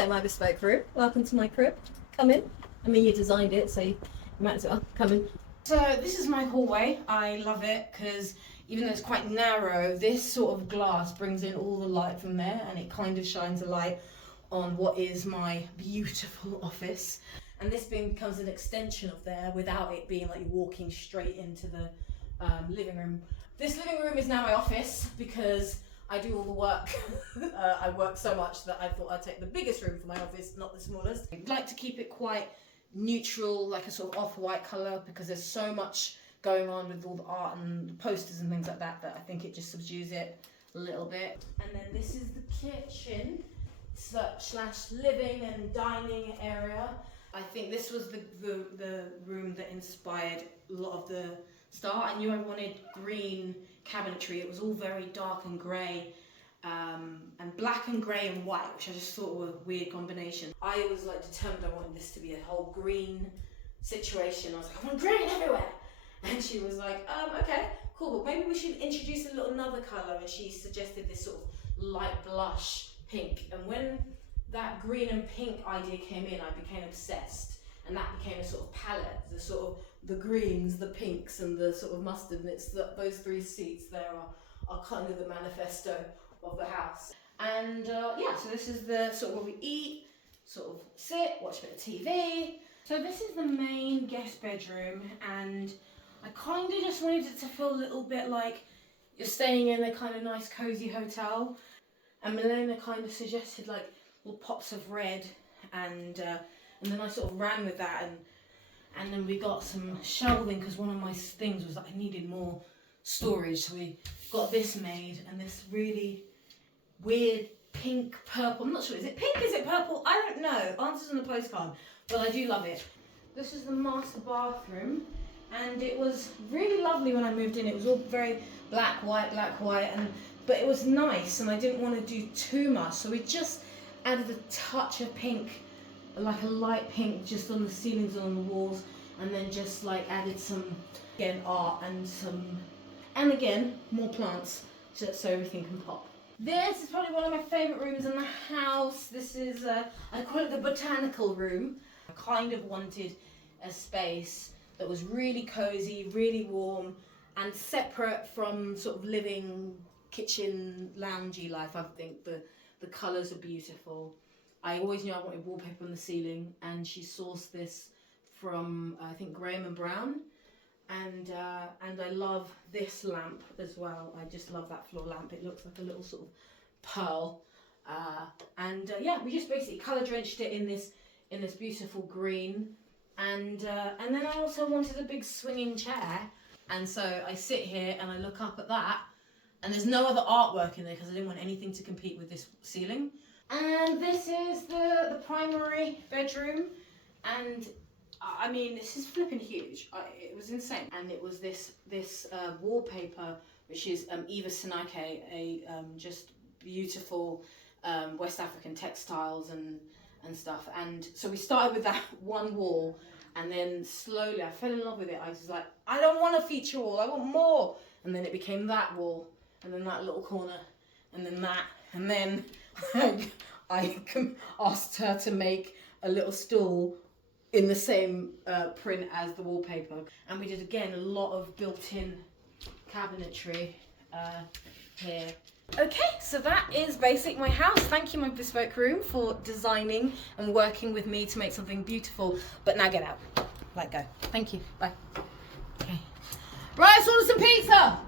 Hello, My Bespoke Room. Welcome to my crib. Come in. I mean, you designed it, so you might as well come in. So this is my hallway. I love it because even though it's quite narrow, this sort of glass brings in all the light from there, and it kind of shines a light on what is my beautiful office. And this becomes an extension of there without it being like you're walking straight into the living room. This living room is now my office because I do all the work. I work so much that I thought I'd take the biggest room for my office, not the smallest. I'd like to keep it quite neutral, like a sort of off-white colour, because there's so much going on with all the art and the posters and things like that that I think it just subdues it a little bit. And then this is the kitchen slash living and dining area. I think this was the room that inspired a lot of the start. I knew I wanted green cabinetry. It was all very dark and grey, and black and grey and white, which I just thought were a weird combination. I was like determined I wanted this to be a whole green situation. I was like, I want green everywhere. And she was like, okay, cool, but maybe we should introduce a little another colour. And she suggested this sort of light blush pink. And when that green and pink idea came in, I became obsessed. And that became a sort of palette, the sort of the greens, the pinks, and the sort of mustard. And it's those three seats there are kind of the manifesto of the house. And yeah, so this is the sort of where we eat, sort of sit, watch a bit of TV. So this is the main guest bedroom, and I kind of just wanted it to feel a little bit like you're staying in a kind of nice cozy hotel. And Milena kind of suggested like little pops of red, and then I sort of ran with that, and then we got some shelving because one of my things was that I needed more storage, so we got this made, and this really weird pink purple. I'm not sure, is it pink, is it purple? I don't know, answers on the postcard, but I do love it. This is the master bathroom, and it was really lovely when I moved in. It was all very black, white, but it was nice, and I didn't want to do too much, so we just added a touch of pink, like a light pink, just on the ceilings and on the walls, and then just like added some, again, art and again, more plants, just so everything can pop. This is probably one of my favourite rooms in the house. This is, I call it the botanical room. I kind of wanted a space that was really cozy, really warm, and separate from sort of living, kitchen, loungy life. I think the colours are beautiful. I always knew I wanted wallpaper on the ceiling, and she sourced this from I think Graham and Brown, and I love this lamp as well. I just love that floor lamp. It looks like a little sort of pearl, yeah, we just basically colour drenched it in this beautiful green, and then I also wanted a big swinging chair, and so I sit here and I look up at that, and there's no other artwork in there because I didn't want anything to compete with this ceiling. And this is the primary bedroom, and I mean, this is flipping huge. It was insane. And it was this wallpaper, which is Eva Sinake, a just beautiful West African textiles and stuff. And so we started with that one wall, and then slowly I fell in love with it. I was like, I don't want a feature wall, I want more. And then it became that wall, and then that little corner, and then that, and then I asked her to make a little stool in the same print as the wallpaper. And we did, again, a lot of built-in cabinetry here. Okay, so that is basically my house. Thank you, My Bespoke Room, for designing and working with me to make something beautiful. But now get out. Let go. Thank you. Bye. Okay. Right, let's order some pizza!